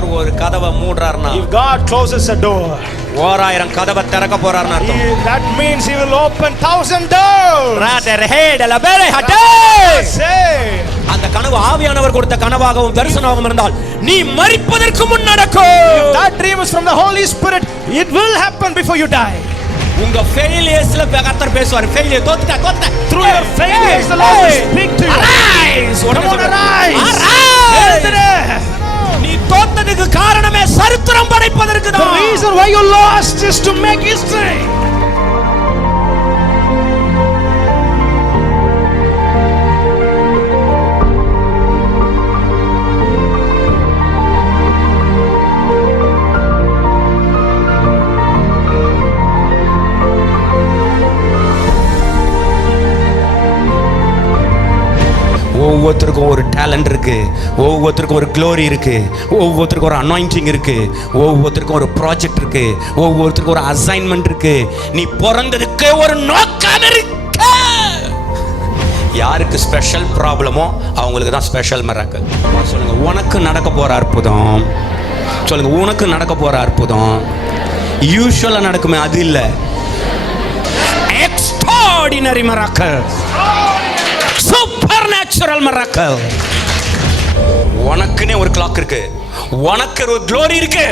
கர்த்தர் ஒரு கதவை மூடுறார்னா, if God closes a door, 1000 கதவை திறக்க போறார்னு அர்த்தம். that means he will open 1000 doors. அந்த கனவு ஆவியானவர் கொடுத்த கனவாகவும் தரிசனமாகவும் இருந்தால் நீ மரிப்பதற்கு முன் நடக்கும். If that dream is from the Holy Spirit, it will happen before you die. உங்க ஃபெயிலியர்ஸ்ல கர்த்தர் பேசுவார். ஃபெயிலியர் தோத்துட்ட through your failures the Lord will speak to you. Arise, arise. நீ தோத்ததுக்கு காரணமே சரித்திரம் படைப்பதற்கு தான். The reason why you lost is to make history. ஒவ்வொருத்தருக்கும் ஒரு டேலண்ட் இருக்கு, ஒவ்வொருத்தருக்கும் ஒரு க்ளோரி இருக்கு, ஒவ்வொருத்தருக்கும் ஒரு அனாயிண்டிங் இருக்கு, ஒவ்வொருத்தருக்கும் ஒரு ப்ராஜெக்ட் இருக்கு, ஒவ்வொருத்தருக்கும் ஒரு அசைன்மெண்ட் இருக்கு. நீ பிறந்ததுக்கு ஒரு நோக்கம் இருக்கு. யாருக்கு ஸ்பெஷல் ப்ராப்ளமோ அவங்களுக்கு தான் ஸ்பெஷல் மிராக்கிள். சொல்லுங்க, உனக்கு நடக்க போற அற்புதம். சொல்லுங்க, உனக்கு நடக்க போற அற்புதம் யூசுவலா நடக்குமே அது இல்ல, எக்ஸ்ட்ராடினரி மிராக்கிள், சூப்பர்நேச்சுரல் மிராக்கிள். உனக்குனே ஒரு கிளாக் இருக்கு, உனக்கு ஒரு க்ளோரி இருக்கு,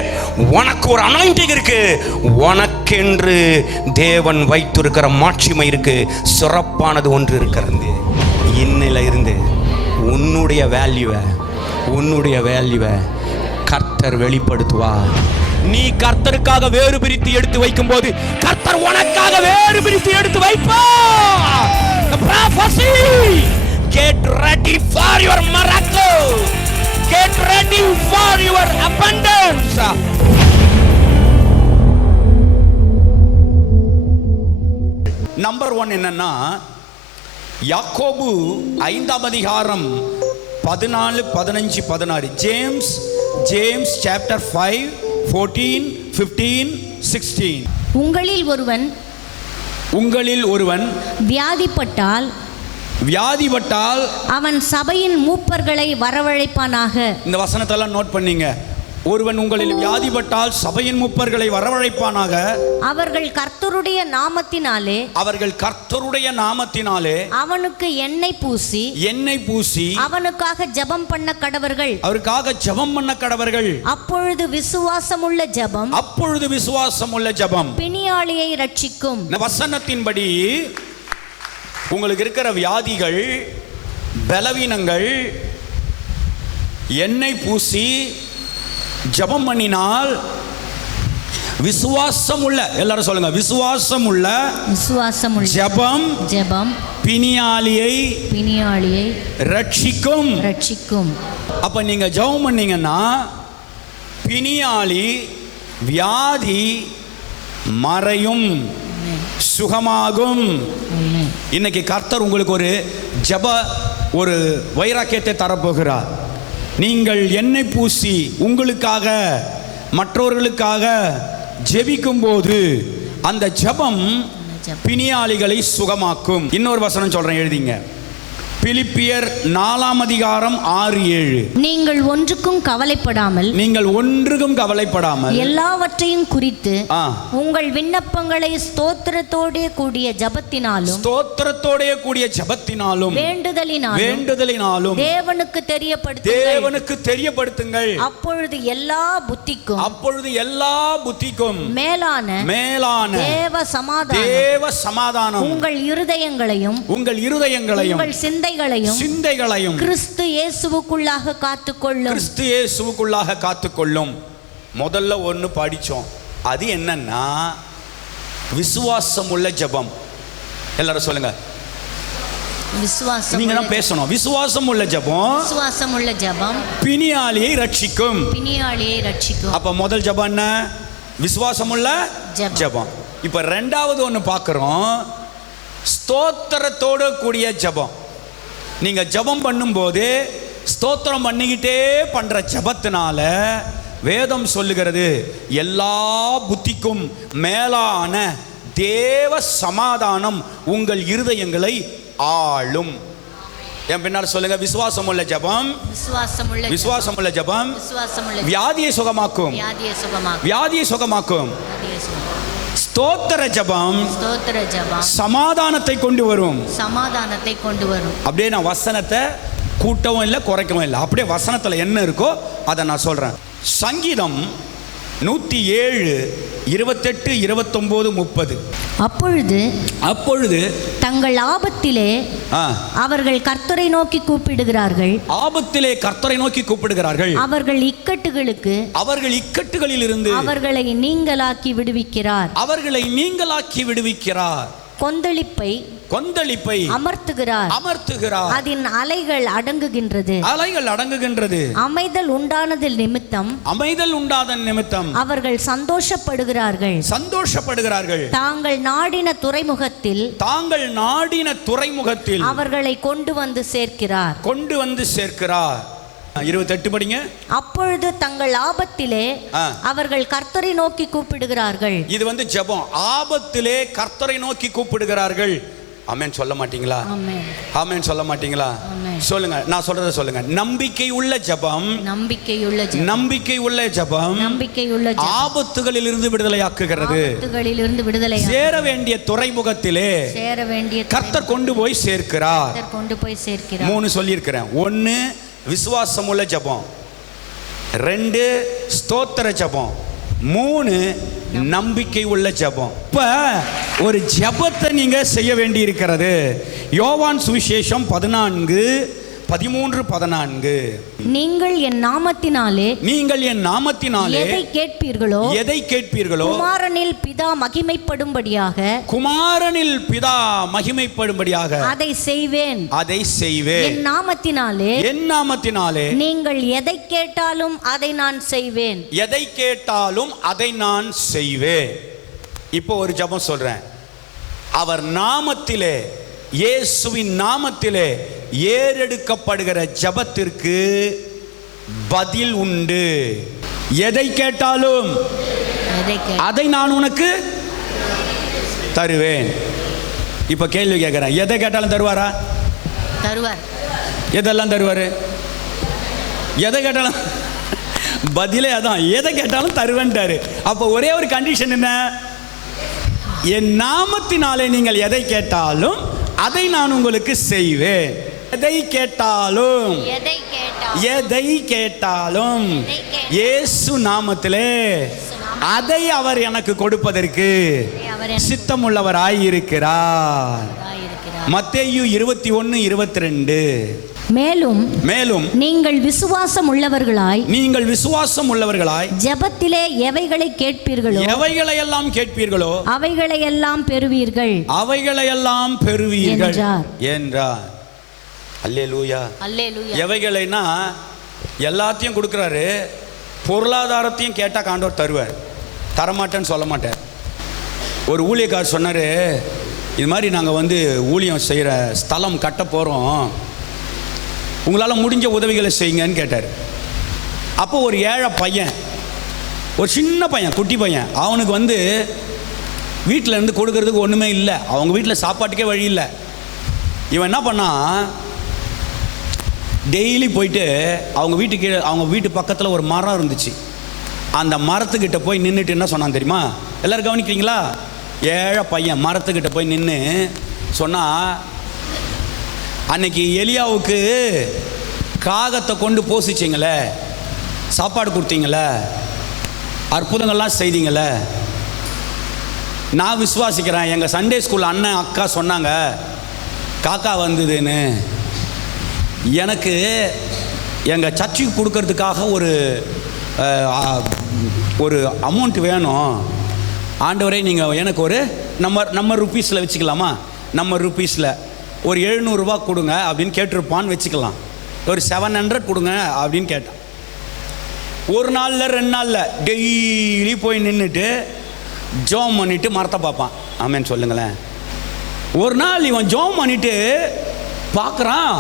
உனக்கு ஒரு அனாயிண்டிங் இருக்கு, உனக்கென்று தேவன் வைத்திருக்கிற மாட்சிமை இருக்கு, சிறப்பானது ஒன்று இருக்கிறது. இன்னையில இருந்து உன்னுடைய வேல்யூவை கர்த்தர் வெளிப்படுத்துவார். நீ கர்த்தருக்காக வேறு பிரித்து எடுத்து வைக்கும் போது கர்த்தர் உனக்காக வேறு பிரித்து எடுத்து வைப்பார். The prophecy. Get ready for your miracle. Get ready for your abundance. Number 1 என்னன்னா, யாக்கோபு 5ஆம் அதிகாரம் 14, 15, 16. James chapter 5, 14, 15, 16. உங்களில் ஒருவன் வியாதிப்பட்டால் அவன் சபையின் மூப்பர்களை வரவழைப்பானாக. இந்த வசனத்தெல்லாம் நோட் பண்ணீங்க. ஒருவன் உங்களில் வியாதிப்பட்டால் சபையின் மூப்பர்களை வரவழைப்பானாக. அவர்கள் கர்த்தருடைய நாமத்தினாலே அவனுக்கு எண்ணெய் பூசி அவனுக்காக ஜெபம் பண்ண கடவர்கள். அப்பொழுது விசுவாசமுள்ள ஜெபம் பிணியாளியை ரட்சிக்கும். இந்த வசனத்தின்படி உங்களுக்கு இருக்கிற வியாதிகள், பலவீனங்கள், எண்ணெய் பூசி ஜெபம் பண்ணினால் விசுவாசமுள்ள, எல்லாரும் சொல்லுங்க, விசுவாசமுள்ள ஜெபம் பிணியாளியை ரட்சிக்கும். அப்ப நீங்க ஜெபம் பண்ணீங்கன்னா பிணியாளி வியாதி மறையும், சுகமாகும். இன்னைக்கு கர்த்தர் உங்களுக்கு ஒரு ஜெப ஒரு வைராக்கியத்தை தரப்போகிறார். நீங்கள் எண்ணெய் பூசி உங்களுக்காக மற்றவர்களுக்காக ஜெபிக்கும் போது அந்த ஜெபம் பிணியாளிகளை சுகமாக்கும். இன்னொரு வசனம் சொல்றேன், எழுதிங்க. பிலிப்பியர் 4ஆம் அதிகாரம் 6, 7. நீங்கள் ஒன்றுக்கும் கவலைப்படாமல் எல்லாவற்றையும் குறித்து உங்கள் விண்ணப்பங்களை ஸ்தோத்திரத்தோடே கூடிய ஜெபத்தினாலும் வேண்டுதலினாலும் தேவனுக்கு தெரியப்படுத்துங்கள். அப்பொழுது எல்லா புத்திக்கும் மேலான தேவ சமாதானம் உங்கள் இருதயங்களையும் உங்கள் சிந்தைகளையும் கிறிஸ்து இயேசுவுக்குள்ளாக காத்துக்கொள்ளும். முதல்ல ஒன்று படிச்சோம், அது என்னன்னா விசுவாசம் உள்ள ஜெபம். எல்லாரும் சொல்லுங்க, நீங்க தான் பேசணும். விசுவாசம் உள்ள ஜெபம் பிணியாளியை ரட்சிக்கும். அப்ப முதல் ஜெபம் என்ன? விசுவாசம் உள்ள ஜெபம். இப்ப ரெண்டாவது ஒன்று பார்க்கிறோம், ஸ்தோத்திரத்தோடு கூடிய ஜெபம். நீங்க ஜெபம் பண்ணும்போது ஸ்தோத்திரம் பண்ணிக்கிட்டே பண்ற ஜெபத்தினால வேதம் சொல்லுகிறது எல்லா புத்திக்கும் மேலான தேவ சமாதானம் உங்கள் இருதயங்களை ஆளும். என் பின்னால் சொல்லுங்க, விசுவாசமுள்ள ஜெபம், விசுவாசமுள்ள ஜெபம் வியாதியை சுகமாக்கும், வியாதியை சுகமாக்கும். ஸ்தோத்திர ஜெபம் சமாதானத்தை கொண்டு வரும். அப்படியே நான் வசனத்தை கூட்டவும் இல்லை குறைக்கவும் இல்லை, அப்படியே வசனத்தில் என்ன இருக்கோ அதை நான் சொல்றேன். சங்கீதம் 107 28 29 30. அப்பொழுது தங்கள் ஆபத்திலே அவர்கள் கர்த்தரை நோக்கி கூப்பிடுகிறார்கள். ஆபத்திலே கர்த்தரை நோக்கி கூப்பிடுகிறார்கள். அவர்கள் இக்கட்டுகளில் இருந்து அவர்களை நீங்களாக்கி விடுவிக்கிறார். கொந்தளிப்பை அமர்த்துகிறார். அதன் அலைகள் அடங்குகின்றது. அமைதல் உண்டானதில் நிமித்தம் அவர்கள் சந்தோஷப்படுகிறார்கள். தாங்கள் நாடின துறைமுகத்தில் அவர்களை கொண்டு வந்து சேர்க்கிறார். 28 படிங்க. அப்பொழுது தங்கள் ஆபத்திலே அவர்கள் கர்த்தரை நோக்கி கூப்பிடுகிறார்கள். இது ஜெபம். ஆபத்திலே கர்த்தரை நோக்கி கூப்பிடுகிறார்கள். ஆமென் சொல்ல மாட்டீங்களா? ஆமென் சொல்ல மாட்டீங்களா? சொல்லுங்க, நான் சொல்றத சொல்லுங்க. நம்பிக்கை உள்ள ஜெபம் ஆபத்துகளில் இருந்து விடுதலையாக்குகிறது. சேர வேண்டிய துறைமுகத்திலே கர்த்தர் கொண்டு போய் சேர்க்கிறார். 3 சொல்லியிருக்கிறேன். 1 விசுவாசமுள்ள ஜெபம், 2 ஸ்தோத்திர ஜெபம், 3 நம்பிக்கை உள்ள ஜெபம். இப்ப ஒரு ஜெபத்தை நீங்க செய்ய வேண்டி இருக்கிறது. யோவான் சுவிசேஷம் 14:13-14. நீங்கள் என் நாமத்தினாலே எதை கேட்பீர்களோ குமாரனில் பிதா மகிமைப்படும்படியாக அதை செய்வேன். என் நாமத்தினாலே நீங்கள் எதை கேட்டாலும் அதை நான் செய்வேன். இப்போ ஒரு ஜெபம் சொல்றேன். அவர் நாமத்திலே, இயேசுவின் நாமத்திலே ஏறெடுக்கப்படுகிற ஜெபத்திற்கு பதில் உண்டு. எதை கேட்டாலும் அதை நான் உனக்கு தருவேன். இப்ப கேள்வி கேட்கிறேன், எதை கேட்டாலும் தருவாரா? எதெல்லாம் தருவாரு? எதை கேட்டாலும் பதிலே அதான், எதை கேட்டாலும் தருவேன்ட்டாரு. அப்ப ஒரே ஒரு கண்டிஷன் என்ன? என் நாமத்தினாலே நீங்கள் எதை கேட்டாலும் அதை நான் உங்களுக்கு செய்வேன். எதை கேட்டாலும் இயேசு நாமத்திலே அதை அவர் எனக்கு கொடுப்பதற்கு சித்தமுள்ளவராய் இருக்கிறார். மத்தேயு 21:22. மேலும் நீங்கள் விசுவாசம் உள்ளவர்களாய் ஜெபத்திலே எவைகளை கேட்பீர்களோ அவைகளையெல்லாம் பெறுவீர்கள் என்றார். அல்லேலூயா. எவைகளைனா எல்லாத்தையும் கொடுக்குறாரு. பொருளாதாரத்தையும் கேட்டா ஆண்டவர் தருவார், தரமாட்டேன்னு சொல்ல மாட்டார். ஒரு ஊழியக்காரர் சொன்னாரு, இது மாதிரி நாங்கள் ஊழியம் செய்கிற ஸ்தலம் கட்ட போகிறோம், உங்களால் முடிஞ்ச உதவிகளை செய்யுங்கன்னு கேட்டார். அப்போ ஒரு ஏழை பையன், ஒரு சின்ன பையன், குட்டி பையன், அவனுக்கு வீட்டில் இருந்து கொடுக்கறதுக்கு ஒன்றுமே இல்லை. அவங்க வீட்டில் சாப்பாட்டுக்கே வழி இல்லை. இவன் என்ன பண்ணான், டெய்லி போயிட்டு அவங்க வீட்டு பக்கத்தில் ஒரு மரம் இருந்துச்சு. அந்த மரத்துக்கிட்ட போய் நின்றுட்டு என்ன சொன்னான் தெரியுமா? எல்லோரும் கவனிக்கிறீங்களா? ஏழை பையன் மரத்துக்கிட்ட போய் நின்று சொன்னா, அன்னைக்கு எலியாவுக்கு காகத்தை கொண்டு போசிச்சிங்களே, சாப்பாடு கொடுத்தீங்களே, அற்புதங்கள்லாம் செய்தீங்களே, நான் விசுவாசிக்கிறேன். எங்கள் சண்டே ஸ்கூல் அண்ணன் அக்கா சொன்னாங்க காக்கா வந்ததுன்னு. எனக்கு எங்கள் சர்ச்சுக்கு கொடுக்கறதுக்காக ஒரு அமௌண்ட் வேணும். ஆண்டவரே, நீங்கள் எனக்கு ஒரு நம்ம ருப்பீஸில் வச்சுக்கலாமா, நம்ம ருப்பீஸில் ஒரு 700 ரூபா கொடுங்க அப்படின்னு கேட்டிருப்பான்னு வச்சுக்கலாம். ஒரு 700 கொடுங்க அப்படின்னு கேட்டான். ஒரு நாளில் 2 நாளில் டெய்லி போய் நின்றுட்டு ஜோம் பண்ணிட்டு மரத்தை பார்ப்பான். ஆமேன்னு சொல்லுங்களேன். ஒரு நாள் இவன் ஜோம் பண்ணிட்டு பார்க்குறான்,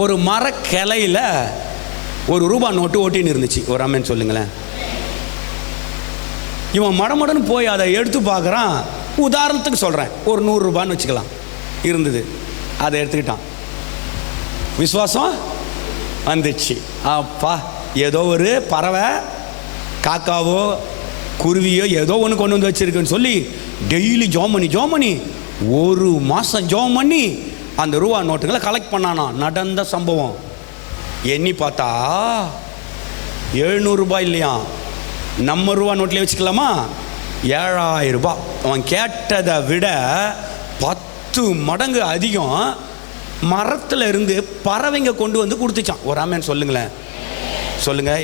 ஒரு மர கிளையில் ₹1 நோட்டு ஓட்டின்னு இருந்துச்சு. ஒரு ஆமேன்னு சொல்லுங்களேன். இவன் மடமடன்னு போய் அதை எடுத்து பார்க்குறான். உதாரணத்துக்கு சொல்கிறேன், ஒரு ₹100 வச்சுக்கலாம் இருந்தது. அதை எடுத்துக்கிட்டான். விசுவாசம் வந்துச்சு. அப்பா, ஏதோ ஒரு பறவை காக்காவோ குருவியோ ஏதோ ஒன்று கொண்டு வந்து வச்சிருக்குன்னு சொல்லி டெய்லி ஜோம் பண்ணி 1 மாதம் ஜோம் பண்ணி அந்த ரூபா நோட்டுகளை கலெக்ட் பண்ணானா. நடந்த சம்பவம். எண்ணி பார்த்தா 700 ரூபாய் இல்லையா, நம்ம ரூபா நோட்லேயே வச்சுக்கலாமா, 7000 ரூபாய். அவன் கேட்டதை விட 10 மடங்கு அதிகம் மரத்தில் இருந்து பறவைங்க கொண்டு வந்து கொடுத்துச்சான். ஒரு ஆமேன் சொல்லுங்களேன். சொல்லுங்க.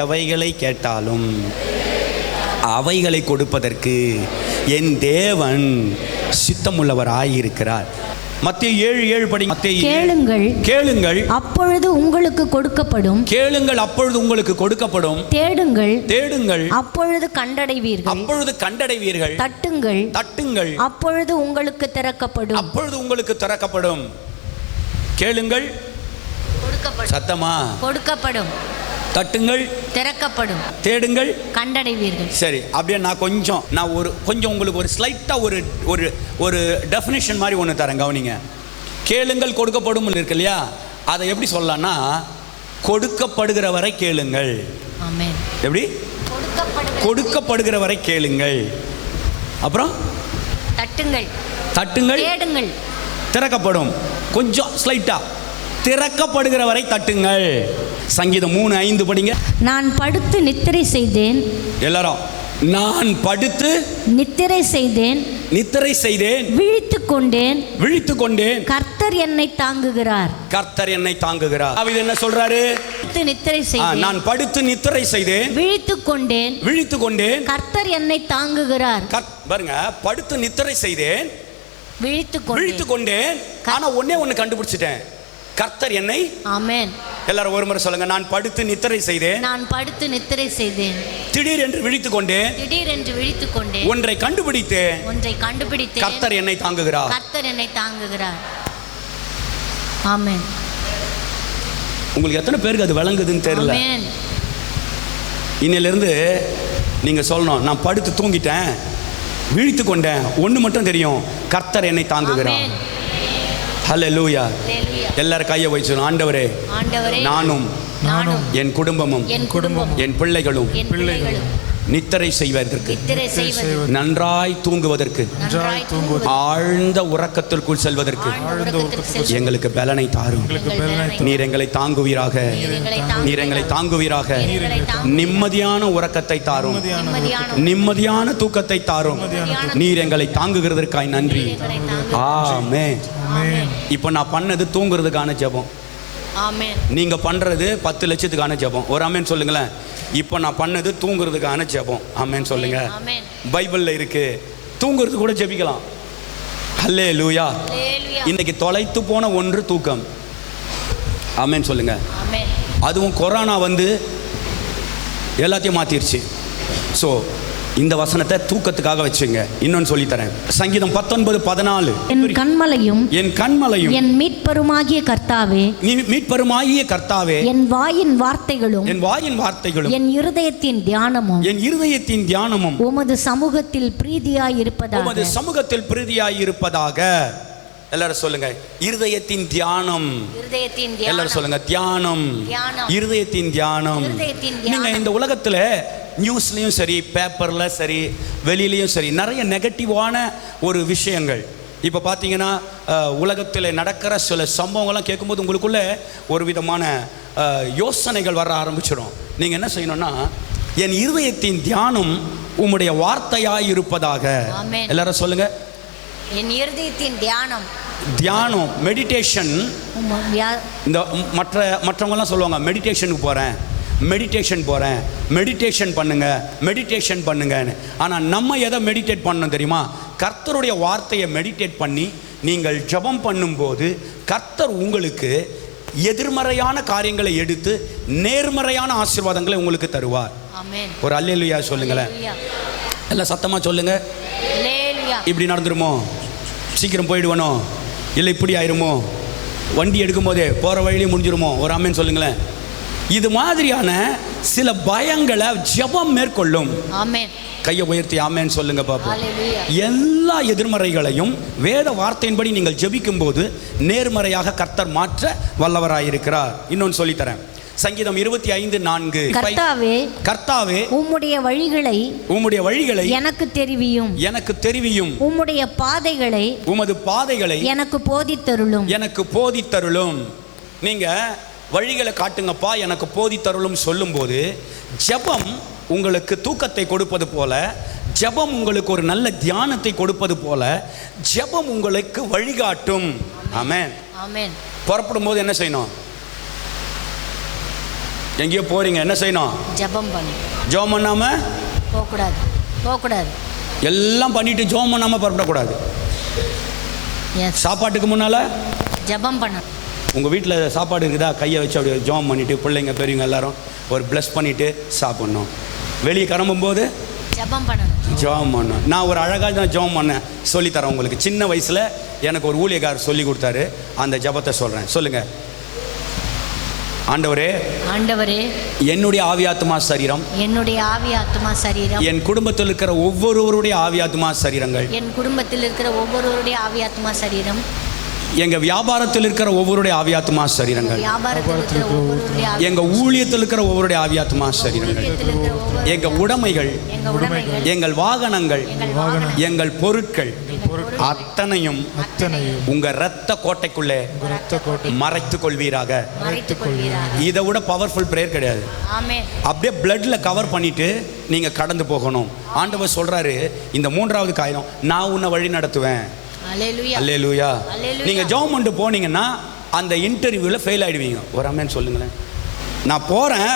எவைகளை கேட்டாலும் அவைகளை கொடுப்பதற்கு என் தேவன் சித்தமுள்ளவராயிருக்கிறார். மத்தேயு 7:7 படி. கேளுங்கள், கேளுங்கள் அப்பொழுது உங்களுக்கு கொடுக்கப்படும். கேளுங்கள், அப்பொழுது உங்களுக்கு கொடுக்கப்படும். தேடுங்கள், தேடுங்கள், அப்பொழுது கண்டடைவீர்கள். அப்பொழுது கண்டடைவீர்கள். தட்டுங்கள், தட்டுங்கள், அப்பொழுது உங்களுக்கு திறக்கப்படும். அப்பொழுது உங்களுக்கு திறக்கப்படும். கேளுங்கள், கொடுக்கப்படும். சத்தமா கொடுக்கப்படும். தட்டுங்கள், திறக்கப்படும். தேடுங்கள், கண்டடைவீர்கள். சரி. அப்படியே நான் கொஞ்சம் உங்களுக்கு ஒரு ஸ்லைட்டாக ஒரு டெஃபினேஷன் மாதிரி ஒன்று தரேன், கவனிங்க. கேளுங்கள் கொடுக்கப்படும் இருக்கு இல்லையா, அதை எப்படி சொல்லலாம்னா, கொடுக்கப்படுகிற வரை கேளுங்கள். ஆமென். எப்படி? கொடுக்கப்படுகிற வரை கேளுங்கள். அப்புறம் தட்டுங்கள், தட்டுங்கள், தேடுங்கள், திறக்கப்படும். கொஞ்சம் ஸ்லைட்டா, திறக்கப்படுகிற வரை தட்டுங்கள். சங்கீதம் 3:5 படிங்க. நான் படுத்து நித்திரை செய்தேன். எல்லாரும், நான் படுத்து நித்திரை செய்தேன், நித்திரை செய்தேன், விழித்துக் கொண்டேன், விழித்துக் கொண்டேன், கர்த்தர் என்னை தாங்குகிறார். கர்த்தர் என்னை தாங்குகிறார். தாவீது என்ன சொல்றாரு? நித்திரை செய்தேன், நான் படுத்து நித்திரை செய்தேன், விழித்துக் கொண்டேன், விழித்துக் கொண்டேன், கர்த்தர் என்னை தாங்குகிறார். பாருங்க, படுத்து நித்திரை செய்தேன், விழித்துக் கொண்டேன். ஆனா ஒண்ணு கண்டுபிடிச்சிட்டேன், கர்த்தர் என்னை. ஆமென். எல்லாரும் ஒரு முறை சொல்லுங்க. நான் படுத்து நித்திரை செய்தேன், நான் படுத்து நித்திரை செய்தேன், திடீரென்று விழித்துக் கொண்டேன், திடீரென்று விழித்துக் கொண்டேன், ஒன்றை கண்டுபிடித்தேன், கர்த்தர் என்னை தாங்குகிறார். கர்த்தர் என்னை தாங்குகிறார். ஆமென். உங்களுக்கு எத்தனை பேருக்கு அது விளங்குதுன்னு தெரியல. ஆமென். இன்னிலிருந்து நீங்க சொல்லணும், நான் படுத்து தூங்கிட்டேன், விழித்து கொண்டேன், ஒன்று மட்டும் தெரியும், கர்த்தர் என்னை தாங்குகிறார். ஹல்லேலூயா. எல்லாரும் கையை வச்சு, ஆண்டவரே, நானும் என் குடும்பமும் என் பிள்ளைகளும் நித்திரை செய்வதற்கு, நன்றாய் தூங்குவதற்கு, ஆழ்ந்த உறக்கத்திற்குள் செல்வதற்கு எங்களுக்கு பலனை தாரும். நீர் எங்களை தாங்குவீராக, நீர் எங்களை தாங்குவீராக. நிம்மதியான உறக்கத்தை தாரும், நிம்மதியான தூக்கத்தை தாரும். நீர் எங்களை தாங்குகிறதற்காய் நன்றி. ஆமென். இப்போ நான் பண்ணது தூங்குறதுக்கான ஜெபம். நீங்க பண்றது 10 லட்சத்துக்கான ஜெபம். ஒரு ஆமென் சொல்லுங்களேன். இப்போ நான் பண்ணது தூங்குறதுக்கான ஜெபம். ஆமென் சொல்லுங்க. பைபிள்ல இருக்கு, தூங்குறது கூட ஜெபிக்கலாம். ஹல்லேலூயா. இன்னைக்கு தொலைத்து போன ஒன்று தூக்கம். ஆமென் சொல்லுங்க. அதுவும் கொரோனா வந்து எல்லாத்தையும் மாத்திருச்சு. ஸோ இந்த வசனத்தை தூக்கத்துக்காக வச்சுங்க. இன்னொன்னு சொல்லி தரேன். சங்கீதம் 19:14. என் கண்மலையும் என் மீட்பருமாகிய கர்த்தாவே, நீ மீட்பருமாகிய கர்த்தாவே, என் வாயின் வார்த்தைகளும் என் இருதயத்தின் தியானமும் உமது சமூகத்தில் பிரீதியாய் இருப்பதாக. எல்லாரும் சொல்லுங்க, இருதயத்தின் தியானம். எல்லாரும் சொல்லுங்க, தியானம். இருதயத்தின் தியானம். நீங்க இந்த உலகத்துல நியூஸ்லையும் சரி, பேப்பர்ல சரி, வெளியிலையும் சரி, நிறைய நெகட்டிவான ஒரு விஷயங்கள். இப்போ பார்த்தீங்கன்னா உலகத்தில் நடக்கிற சில சம்பவங்கள்லாம் கேட்கும்போது உங்களுக்குள்ள ஒரு விதமான யோசனைகள் வர ஆரம்பிச்சிடும். நீங்கள் என்ன செய்யணும்னா, என் இருதயத்தின் தியானம் உம்முடைய வார்த்தையாய் இருப்பதாக. எல்லாரும் சொல்லுங்க, என் இருதயத்தின் தியானம், மெடிடேஷன். இந்த மற்றவங்கலாம் சொல்லுவாங்க, மெடிடேஷனுக்கு போகிறேன், மெடிடேஷன் பண்ணுங்கன்னு. ஆனால் நம்ம எதை மெடிடேட் பண்ணணும் தெரியுமா? கர்த்தருடைய வார்த்தையை மெடிடேட் பண்ணி நீங்கள் ஜெபம் பண்ணும்போது கர்த்தர் உங்களுக்கு எதிர்மறையான காரியங்களை எடுத்து நேர்மறையான ஆசீர்வாதங்களை உங்களுக்கு தருவார். ஒரு அல்லேலூயா சொல்லுங்களேன். எல்லாம் சத்தமா சொல்லுங்க. இப்படி நடந்துருமோ, சீக்கிரம் போயிடுவனோ, இல்லை இப்படி ஆயிருமோ, வண்டி எடுக்கும் போதே போகிற வழியிலே முடிஞ்சிருமோ, ஒரு ஆமென் சொல்லுங்களேன். இது மாதிரியான சில பயங்களை ஜெபம் மேற்கொள்ளும். ஆமென். கையை உயர்த்தி ஆமென் சொல்லுங்க பாப்போம். ஹல்லேலூயா. எல்லா எதிர்மறைகளையும் வேத வார்த்தையின்படி நீங்கள் ஜெபிக்கும் போது நேர்மறையாக கர்த்தர் மாற்ற வல்லவராயிருக்கிறார். இன்னொன்று சொல்லித்தரேன். சங்கீதம் 25:4. கர்த்தாவே உம்முடைய வழிகளை எனக்கு தெரிவியும் உம்முடைய பாதைகளை உமது பாதைகளை எனக்கு போதித்தருளும். நீங்க வழிகளை காட்டுங்கப்பா, எனக்கு போதித்தருளும் சொல்லும்போது ஜெபம் உங்களுக்கு தூக்கத்தை கொடுப்பது போல, ஜெபம் உங்களுக்கு ஒரு நல்ல தியானத்தை கொடுப்பது போல, ஜெபம் உங்களுக்கு வழிகாட்டும். ஆமென். ஆமென். புறப்படும் போது என்ன செய்யணும்? எங்கேயோ போறீங்க, என்ன செய்யணும்? ஜெபம் பண்ணு. ஜெபம் பண்ணாம போகக்கூடாது. எல்லாம் பண்ணிட்டு ஜெபம் பண்ணாம புறப்படக்கூடாது. சாப்பாட்டுக்கு முன்னால ஜெபம் பண்ணு. உங்க வீட்டில் சாப்பாடு இருக்குதா, கையை வச்சு அப்படியே ஜெபம் பண்ணிட்டு பிள்ளைங்க பெரியவங்க எல்லாரும் ஒரு பிளஸ் பண்ணிட்டு சாப்பிடணும். வெளியே கிளம்பும்போது ஜெபம் பண்ணணும். நான் ஒரு அழகாக தான் ஜெபம் பண்ணேன், சொல்லித்தரேன் உங்களுக்கு. சின்ன வயசில் எனக்கு ஒரு ஊழியக்காரர் சொல்லி கொடுத்தாரு. அந்த ஜெபத்தை சொல்கிறேன், சொல்லுங்க. ஆண்டவரே, என்னுடைய ஆவியாத்மா சரீரம், என் குடும்பத்தில் இருக்கிற ஒவ்வொருவருடைய ஆவியாத்மா சரீரங்கள், எங்க வியாபாரத்தில் இருக்கிற ஒவ்வொருடைய ஆவியாத்மா சரீரங்கள், எங்க ஊழியத்தில் இருக்கிற ஒவ்வொருடைய ஆவியாத்மா சரீரங்கள், எங்க உடைமைகள், எங்கள் வாகனங்கள், எங்கள் பொருட்கள் அத்தனையும் உங்க இரத்த கோட்டைக்குள்ளே மறைத்துக் கொள்வீராக. இதை விட பவர்ஃபுல் பிரேயர் கிடையாது. அப்படியே பிளட்ல கவர் பண்ணிட்டு நீங்க கடந்து போகணும். ஆண்டவர் சொல்றாரு, இந்த மூன்றாவது காரியம், நான் உன்னை வழி நடத்துவேன். அல்லேலூயா. நீங்க ஜெபம் பண்ணிட்டு போனீங்கன்னா அந்த இன்டர்வியூல ஃபெயில் ஆயிடுவீங்க. ஒரு ஆமென் சொல்லுங்களேன். நான் போறேன்,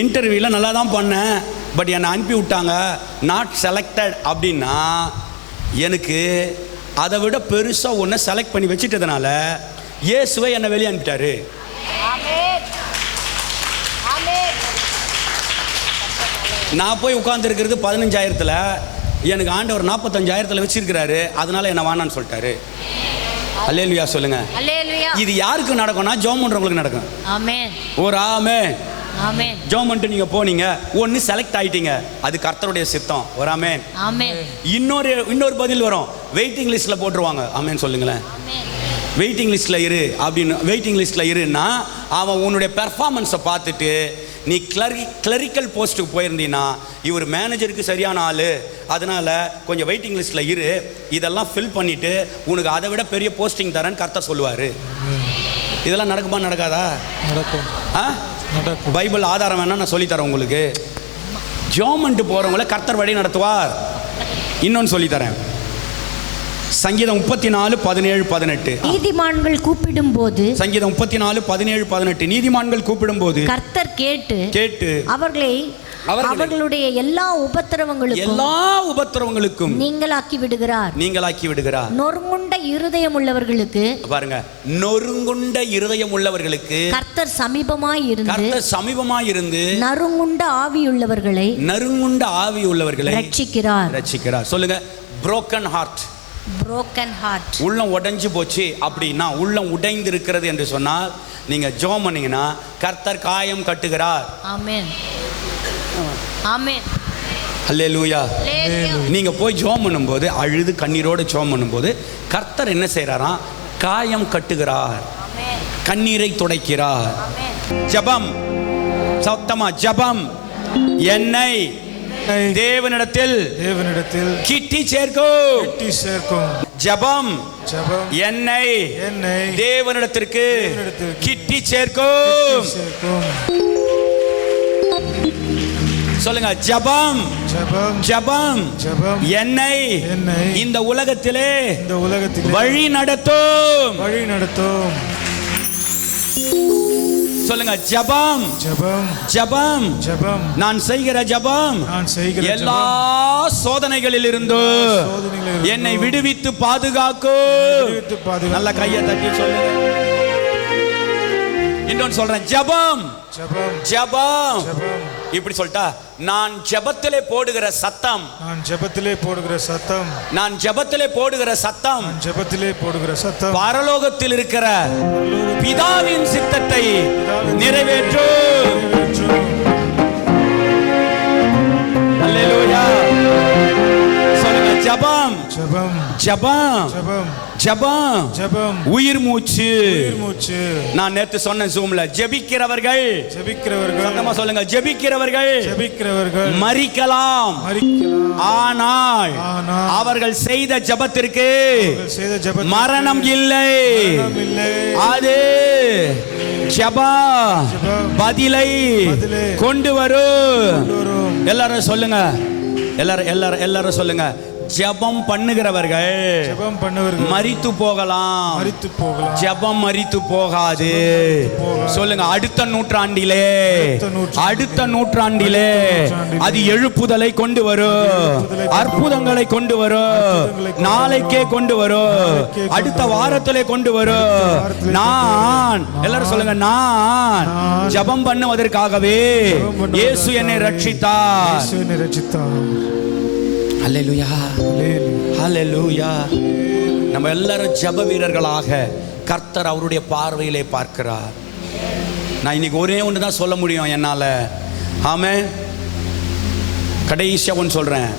இன்டர்வியூல நல்லா தான் பண்ணேன், பட் என்னை அனுப்பி விட்டாங்க, நாட் செலக்டட் அப்படின்னா, எனக்கு அதை விட பெருசா ஒன்றை செலக்ட் பண்ணி வச்சுட்டதுனால இயேசுவை என்னை வெளியே அனுப்பிட்டாரு. நான் போய் உட்கார்ந்துருக்கிறது 15,000, எனக்கு ஆண்டவர் 45,000 வச்சிருக்கிறாரு, அதனால என்ன வானான்னு சொல்லிட்டாரு. அல்லேலூயா சொல்லுங்க. இது யாருக்கு நடக்கும்னா ஜெபம் பண்றவங்களுக்கு நடக்கும். ஆமென். ஒரு ஆமென். ஆமென். ஜெபம் பண்ணிட்டு நீங்க போனீங்க, ஒன்னு செலக்ட் ஆயிட்டீங்க, அது கர்த்தருடைய சித்தம். ஒரு ஆமென். ஆமென். இன்னொரு பதில் வரும், வெயிட்டிங் லிஸ்ட்ல போட்டுருவாங்க. ஆமென் சொல்லுங்களேன். வெயிட்டிங் லிஸ்ட்ல இரு அப்படின்னு. வெயிட்டிங் லிஸ்ட்ல இருன்னா அவன் உன்னுடைய பெர்ஃபார்மன்ஸை பார்த்துட்டு, நீ கிளரிக்கல் போஸ்ட்டுக்கு போயிருந்தீன்னா இவர் மேனேஜருக்கு சரியான ஆள், அதனால கொஞ்சம் வெயிட்டிங் லிஸ்ட்ல இரு, இதெல்லாம் ஃபில் பண்ணிட்டு உனக்கு அதை விட பெரிய போஸ்டிங் தரேன்னு கர்த்தர் சொல்லுவார். இதெல்லாம் நடக்குமா நடக்காதா? நடக்கும். பைபிள் ஆதாரம் வேணா நான் சொல்லித்தரேன் உங்களுக்கு. ஜெபம் போறவங்களை கர்த்தர் வழி நடத்துவார். இன்னொன்று சொல்லித்தரேன். சங்கீதம் 34:17-18. நீதிமான்கள் கூப்பிடும் போது, சங்கீதம் 34:17-18, நீதிமான்கள் கூப்பிடும் போது கர்த்தர் கேட்டு அவர்களுடைய எல்லா உபத்திரவங்களுக்கும் நீங்களாக்கி விடுகிறார். நொறுங்குண்ட இருதயம் உள்ளவர்களுக்கு, பாருங்க, நொறுங்குண்ட இருதயம் உள்ளவர்களுக்கு கர்த்தர் சமீபமாய் இருந்து நறுங்குண்ட ஆவியுள்ளவர்களை ரட்சிக்கிறார். சொல்லுங்க, broken heart. உள்ளம் உடைஞ்சு போச்சு அப்படின்னா, உள்ளம் உடைந்து இருக்கிறது என்று சொன்னால், நீங்க ஜெபம் பண்ணீங்கன்னா கர்த்தர் காயம் கட்டுகிறார். ஆமென். ஆமென். அல்லேலூயா. நீங்க போய் ஜெபம் பண்ணும்போது, அழுது கண்ணீரோடு ஜெபம் பண்ணும்போது கர்த்தர் என்ன செய்றாராம்? காயம் கட்டுகிறார், கண்ணீரை துடைக்கிறார். ஜெபம், சத்தமா ஜெபம் என்னை தேவனிடத்தில் கிட்டி சேர்க்கும். ஜெபம் என்னை தேவனிடத்திற்கு கிட்டி சேர்க்கும். சொல்லுங்க, ஜெபம் என்னை இந்த உலகத்திலே வழி நடத்தும். சொல்லுங்க, ஜெபம் நான் செய்கிற ஜெபம் எல்லா சோதனைகளில் இருந்து என்னை விடுவித்து பாதுகாக்கும். நல்ல கையை தட்டி சொல்லுங்க. இன்னொன்னு சொல்றேன், ஜெபம் இப்படி சொல்லிட்டா, நான் ஜெபத்திலே போடுகிற சத்தம் பரலோகத்தில் இருக்கிற பிதாவின் சித்தத்தை நிறைவேற்றும். ஜெபம் ஜெபம் ஜெபம் ஜெபம் உயிர் மூச்சு. உயிர் மூச்சு. நான் நேத்து சொன்ன ஜூம்ல ஜெபிக்கிறவர்கள் ஜெபிக்கிறவர்கள் சத்தமா சொல்லுங்க, ஜெபிக்கிறவர்கள் ஜெபிக்கிறவர்கள் மரிக்கலாம், மரிக்கலாம். ஆனால் ஆனால் அவர்கள் செய்த ஜெபத்திற்கு செய்த ஜெபத்திற்கு மரணம் இல்லை. மரணம் இல்லை. அது ஜெபம் பதிலை கொண்டு வரும். எல்லாரும் சொல்லுங்க, எல்லாரும் சொல்லுங்க, ஜெபம் பண்ணுகிறவர்கள் ஜெபம் பண்ணுகிறவர்கள் மரித்து போகலாம், மரித்து போகலாம். ஜெபம் மரித்து போகாது. சொல்லுங்க, அடுத்த நூற்றாண்டிலே அது எழுப்புதலை கொண்டு வரும், அற்புதங்களை கொண்டு வரும், நாளைக்கே கொண்டு வரும், அடுத்த வாரத்திலே கொண்டு வரும். நான் எல்லாரும் சொல்லுங்க, நான் ஜெபம் பண்ணுவதற்காகவே இயேசு என்னை ரட்சித்தார். ஹல்லேலூயா, ஹல்லேலூயா. நம்ம எல்லாரும் ஜெப வீரர்களாக கர்த்தர் அவருடைய பார்வையிலே பார்க்கிறார். நான் இன்னைக்கு ஒரே ஒன்று தான் சொல்ல முடியும் என்னால. ஆமென். கடைசியா ஒன்று சொல்றேன்.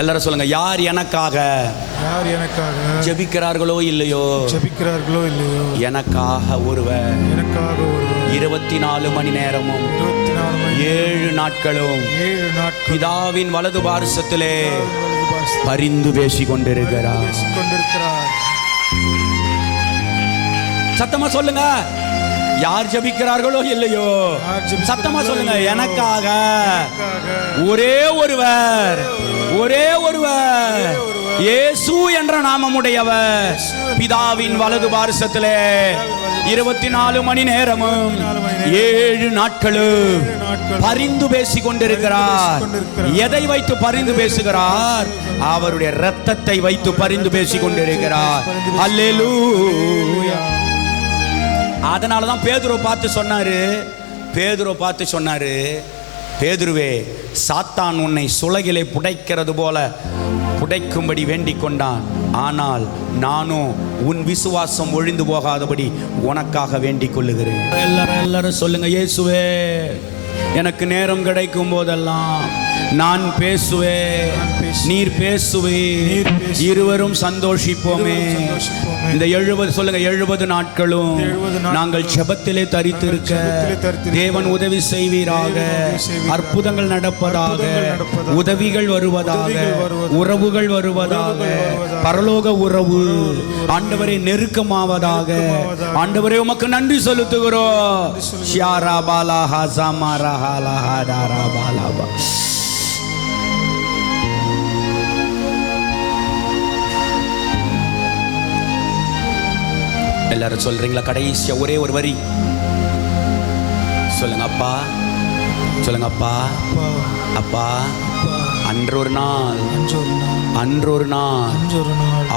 எல்லாரும் சொல்லுங்க, யார் எனக்காக ஜெபிக்கிறார்களோ இல்லையோ, எனக்காக ஒருவர் 24 மணி நேரமும் 7 நாட்களும் பிதாவின் வலது பாரிசத்திலே பரிந்து பேசிக் கொண்டிருக்கிறார். சத்தமா சொல்லுங்க, யார் ஜெபிக்கிறார்களோ இல்லையோ சத்தமா சொல்லுங்க, எனக்காக ஒரே ஒருவர் இயேசு என்ற நாமமுடையவர் பிதாவின் வலது பாரிசத்திலே 24 மணி நேரமும் 7 நாட்களும் பரிந்து பேசிக் கொண்டிருக்கிறார். எதை வைத்து பரிந்து பேசுகிறார்? அவருடைய இரத்தத்தை வைத்து பரிந்து பேசிக் கொண்டிருக்கிறார். அல்லேலூயா. அதனாலதான் பேதுருவை பார்த்து சொன்னாரு, பேதுருவே, சாத்தான் உன்னை சுலகிலே புடைக்கிறது போல புடைக்கும்படி வேண்டிக் கொண்டான், ஆனால் நானும் உன் விசுவாசம் ஒழிந்து போகாதபடி உனக்காக வேண்டிக் கொள்ளுகிறேன். எல்லாரும் சொல்லுங்க, இயேசுவே, எனக்கு நேரம் கிடைக்கும் போதெல்லாம் நான் பேசுவேன், நீர் பேசுவே, இருவரும் சந்தோஷிப்போமே. இந்த 70 நாட்களும் நாங்கள் ஜெபத்திலே தரித்திருக்க தேவன் உதவி செய்வீராக. அற்புதங்கள் நடப்பதாக, உதவிகள் வருவதாக, உறவுகள் வருவதாக, பரலோக உறவு ஆண்டவரை நெருக்கமாவதாக. ஆண்டவரே, உமக்கு நன்றி செலுத்துகிறோம். ஷியாரா பாலா ஹாசாமாரா ஹாலா ஹாடாரா பாலாபா. எல்லாரும் சொல்றீங்களா? கடைசியா ஒரே ஒரு வரி சொல்லுங்க. அப்பா, சொல்லுங்க, அப்பா, அப்பா, அன்றொரு நாள்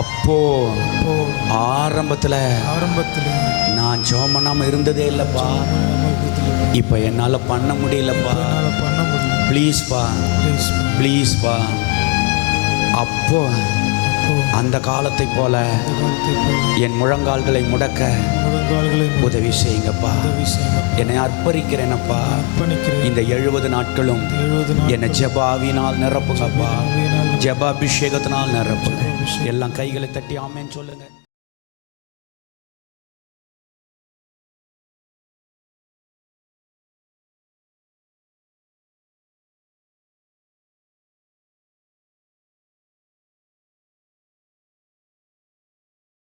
அப்போ ஆரம்பத்துல நான் ஜெபம் பண்ணாம இருந்ததே இல்லப்பா, இப்ப என்னால பண்ண முடியலப்பா, ப்ளீஸ்பா. அப்போ அந்த காலத்தை போல என் முழங்கால்களை முடக்க உதவி செய்யுங்கப்பா. என்னை அர்ப்பணிக்கிறேனப்பா. இந்த 70 நாட்களும் என்னை ஜெபாவினால் நிரப்புங்கப்பா, ஜெபாபிஷேகத்தினால் நிரப்புங்க. எல்லாம் கைகளை தட்டி ஆமென் சொல்லுங்க.